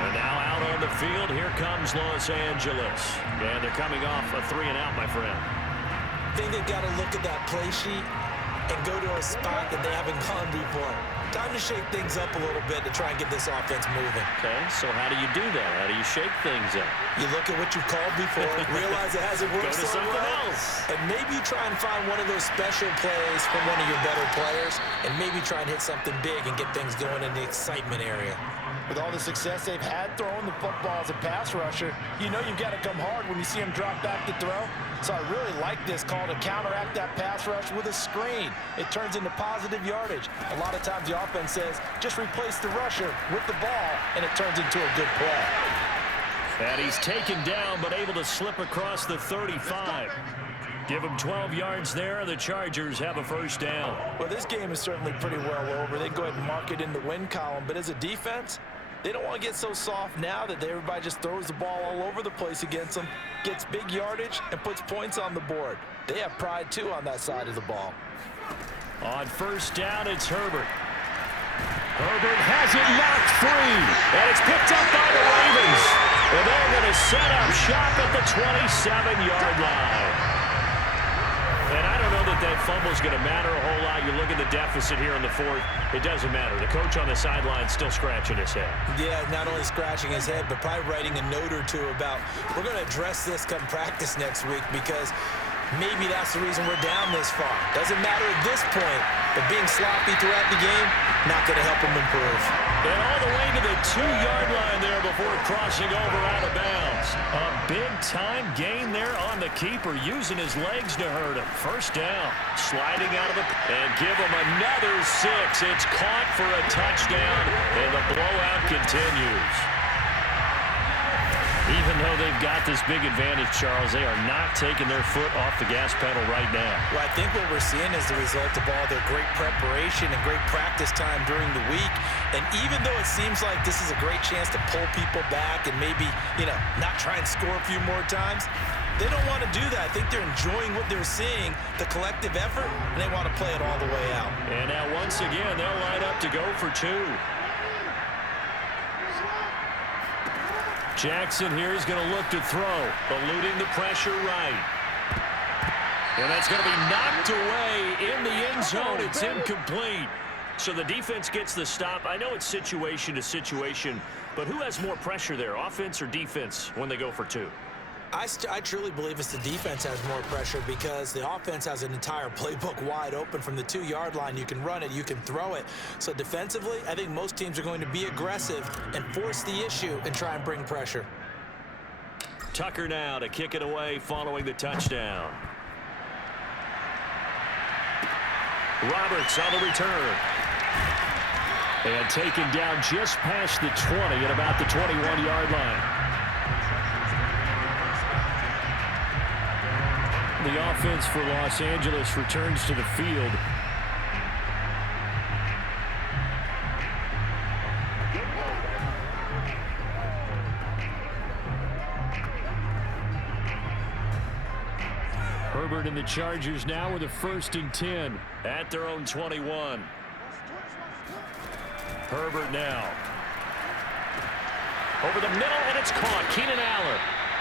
And now out on the field, here comes Los Angeles. And they're coming off a 3-and-out, my friend. I think they've got to look at that play sheet and go to a spot that they haven't gone before. Time to shake things up a little bit to try and get this offense moving. Okay, so how do you do that? How do you shake things up? You look at what you've called before, realize it hasn't worked Go to so something well, else. and maybe you try and find one of those special plays from one of your better players, and maybe try and hit something big and get things going in the excitement area. With all the success they've had throwing the football as a pass rusher, you know you've got to come hard when you see him drop back to throw. So I really like this call to counteract that pass rush with a screen. It turns into positive yardage. A lot of times the offense says, just replace the rusher with the ball, and it turns into a good play. And he's taken down, but able to slip across the 35. Give him 12 yards there. The Chargers have a first down. Well, this game is certainly pretty well over. They go ahead and mark it in the win column, but as a defense, they don't want to get so soft now that everybody just throws the ball all over the place against them, gets big yardage, and puts points on the board. They have pride, too, on that side of the ball. On first down, it's Herbert. Herbert has it knocked free, and it's picked up by the Ravens. And they're going to set up shop at the 27-yard line. And I don't know that that fumble is going to matter a whole lot. You look at the deficit here in the 4th. It doesn't matter. The coach on the sideline still scratching his head. Yeah, not only scratching his head, but probably writing a note or two about, we're going to address this come practice next week because maybe that's the reason we're down this far. Doesn't matter at this point, but being sloppy throughout the game, not going to help him improve. And all the way to the 2-yard line there before crossing over out of bounds. A big-time gain there on the keeper, using his legs to hurt him. First down, sliding out of the... And give him another 6. It's caught for a touchdown, and the blowout continues. Even though they've got this big advantage, Charles, they are not taking their foot off the gas pedal right now. Well, I think what we're seeing is the result of all their great preparation and great practice time during the week. And even though it seems like this is a great chance to pull people back and maybe, not try and score a few more times, they don't want to do that. I think they're enjoying what they're seeing, the collective effort, and they want to play it all the way out. And now once again, they'll line up to go for 2. Jackson here is going to look to throw, eluding the pressure right. And that's going to be knocked away in the end zone. It's incomplete. So the defense gets the stop. I know it's situation to situation, but who has more pressure there, offense or defense, when they go for 2? I truly believe it's the defense has more pressure because the offense has an entire playbook wide open from the 2-yard line. You can run it, you can throw it. So defensively, I think most teams are going to be aggressive and force the issue and try and bring pressure. Tucker now to kick it away following the touchdown. Roberts on the return. And taken down just past the 20 at about the 21-yard line. The offense for Los Angeles returns to the field. Herbert and the Chargers now with a 1st and 10 at their own 21. Herbert now. Over the middle, and it's caught. Keenan Allen.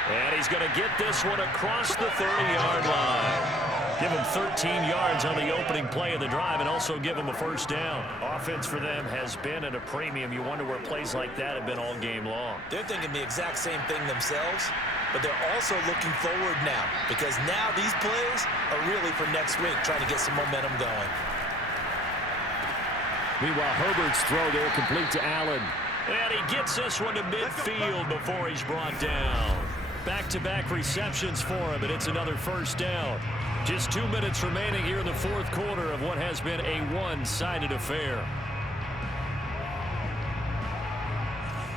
And he's going to get this one across the 30-yard line. Give him 13 yards on the opening play of the drive and also give him a 1st down. Offense for them has been at a premium. You wonder where plays like that have been all game long. They're thinking the exact same thing themselves, but they're also looking forward now because now these plays are really for next week, trying to get some momentum going. Meanwhile, Herbert's throw there complete to Allen. And he gets this one to midfield before he's brought down. Back-to-back receptions for him, and it's another 1st down. Just 2 minutes remaining here in the 4th quarter of what has been a one-sided affair.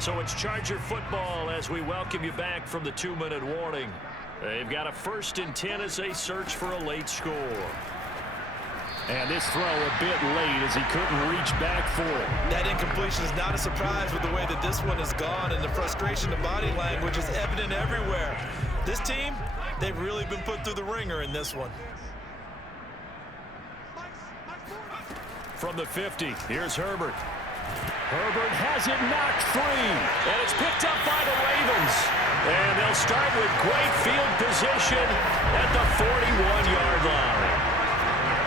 So it's Charger football as we welcome you back from the 2-minute warning. They've got a 1st and 10 as they search for a late score. And this throw a bit late as he couldn't reach back for it. That incompletion is not a surprise with the way that this one has gone, and the frustration of body language is evident everywhere. This team, they've really been put through the ringer in this one. From the 50, here's Herbert. Herbert has it knocked free, and it's picked up by the Ravens. And they'll start with great field position at the 41-yard line.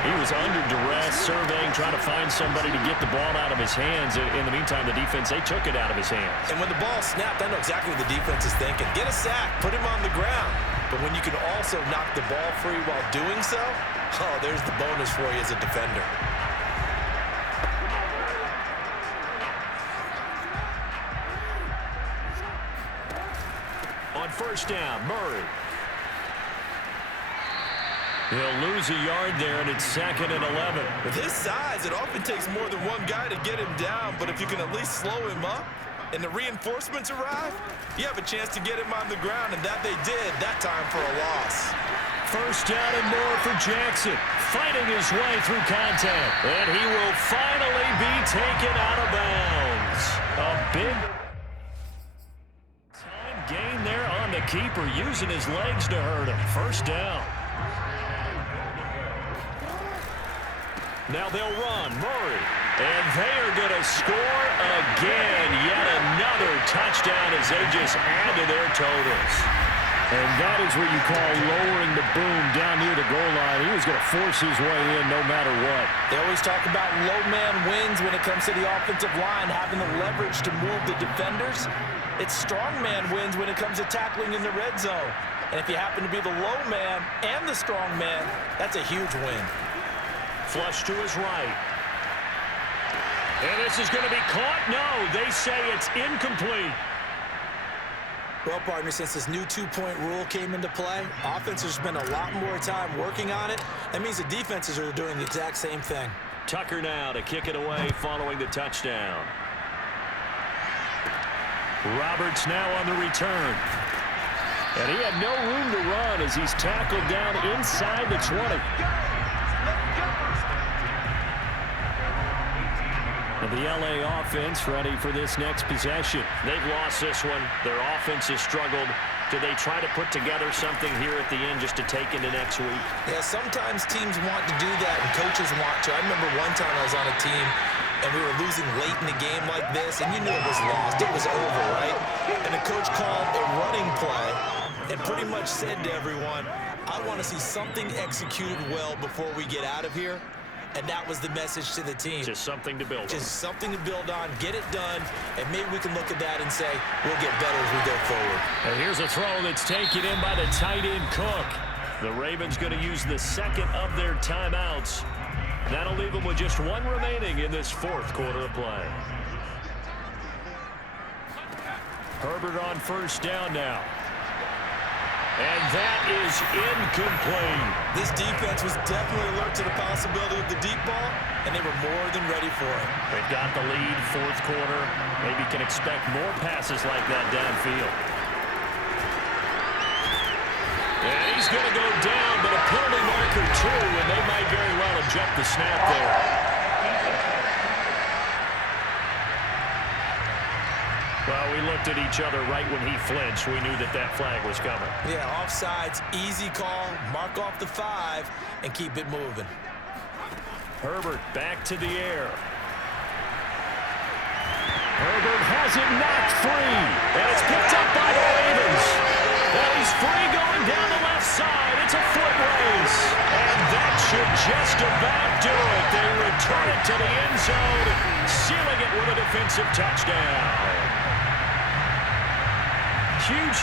He was under duress, surveying, trying to find somebody to get the ball out of his hands. In the meantime, the defense, they took it out of his hands. And when the ball snapped, I know exactly what the defense is thinking. Get a sack, put him on the ground. But when you can also knock the ball free while doing so, oh, there's the bonus for you as a defender. On 1st down, Murray. He'll lose a yard there, and it's 2nd and 11. With his size, it often takes more than one guy to get him down, but if you can at least slow him up and the reinforcements arrive, you have a chance to get him on the ground, and that they did that time for a loss. 1st down and more for Jackson, fighting his way through contact, and he will finally be taken out of bounds. A big time gain there on the keeper, using his legs to hurt him. 1st down. Now they'll run, Murray, and they are going to score again. Yet another touchdown as they just add to their totals. And that is what you call lowering the boom down near the goal line. He was going to force his way in no matter what. They always talk about low man wins when it comes to the offensive line, having the leverage to move the defenders. It's strong man wins when it comes to tackling in the red zone. And if you happen to be the low man and the strong man, that's a huge win. Flush to his right. And this is going to be caught? No, they say it's incomplete. Well, partner, since this new 2-point rule came into play, offenses spend a lot more time working on it. That means the defenses are doing the exact same thing. Tucker now to kick it away following the touchdown. Roberts now on the return. And he had no room to run as he's tackled down inside the 20. The LA offense ready for this next possession. They've lost this one. Their offense has struggled. Do they try to put together something here at the end just to take into next week? Yeah, sometimes teams want to do that and coaches want to. I remember one time I was on a team and we were losing late in the game like this, and you knew it was lost. It was over, right? And the coach called a running play and pretty much said to everyone, I want to see something executed well before we get out of here. and that was the message to the team. Just something to build on. Just something to build on, get it done, and maybe we can look at that and say, we'll get better as we go forward. And here's a throw that's taken in by the tight end Cook. The Ravens going to use the second of their timeouts. That'll leave them with just one remaining in this fourth quarter of play. Herbert on first down now. And that is incomplete. This defense was definitely alert to the possibility of the deep ball, and they were more than ready for it. They've got the lead, fourth quarter. Maybe can expect more passes like that downfield. And he's going to go down, but a penalty marker too, and they might very well have jumped the snap there. Well, we looked at each other right when he flinched. We knew that that flag was coming. Yeah, offsides, easy call, mark off the 5, and keep it moving. Herbert back to the air. Herbert has it knocked free, and it's picked up by the Ravens. And he's free going down the left side. It's a foot race, and that should just about do it. They return it to the end zone, sealing it with a defensive touchdown.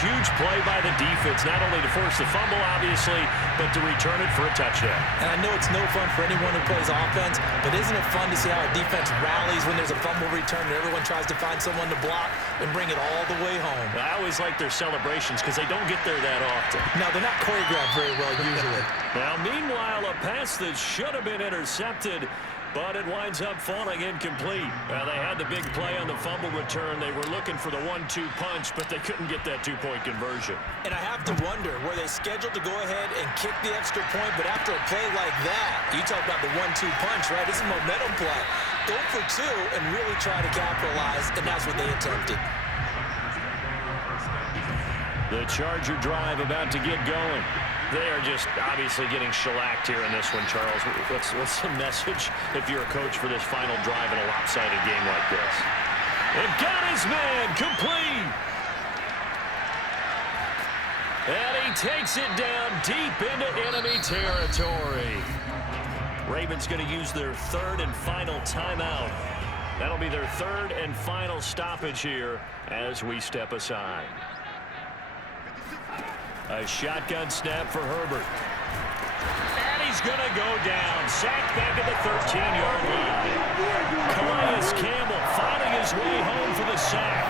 Huge play by the defense, not only to force the fumble, obviously, but to return it for a touchdown. And I know it's no fun for anyone who plays offense, but isn't it fun to see how a defense rallies when there's a fumble return and everyone tries to find someone to block and bring it all the way home? I always like their celebrations because they don't get there that often. No, they're not choreographed very well usually. Now, meanwhile, a pass that should have been intercepted, but it winds up falling incomplete. They had the big play on the fumble return. They were looking for the 1-2 punch, but they couldn't get that two-point conversion. And I have to wonder, were they scheduled to go ahead and kick the extra point, but after a play like that, you talk about the 1-2 punch, right? This is a momentum play. Go for 2 and really try to capitalize, and that's what they attempted. The Charger drive about to get going. They are just obviously getting shellacked here in this one, Charles. What's the message if you're a coach for this final drive in a lopsided game like this? They've got his man complete. And he takes it down deep into enemy territory. Ravens going to use their third and final timeout. That'll be their third and final stoppage here as we step aside. A shotgun snap for Herbert. And he's going to go down. Sacked back at the 13-yard line. Calais Campbell finding his way home for the sack.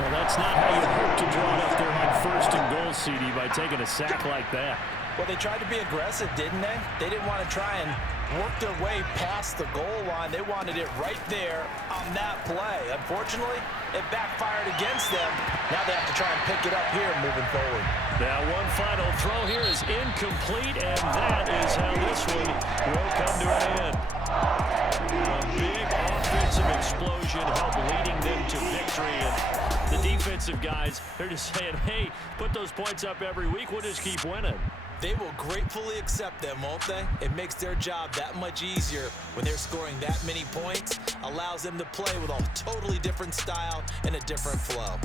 Well, that's not how you hope to draw it up there on first and goal, CD, by taking a sack like that. Well, they tried to be aggressive, didn't they? They didn't want to try and work their way past the goal line. They wanted it right there on that play. Unfortunately, it backfired against them. Now they have to try and pick it up here moving forward. Now one final throw here is incomplete, and that is how this one will come to an end. A big offensive explosion helped leading them to victory. And the defensive guys, they're just saying, hey, put those points up every week. We'll just keep winning. They will gratefully accept them, won't they? It makes their job that much easier when they're scoring that many points. Allows them to play with a totally different style and a different flow.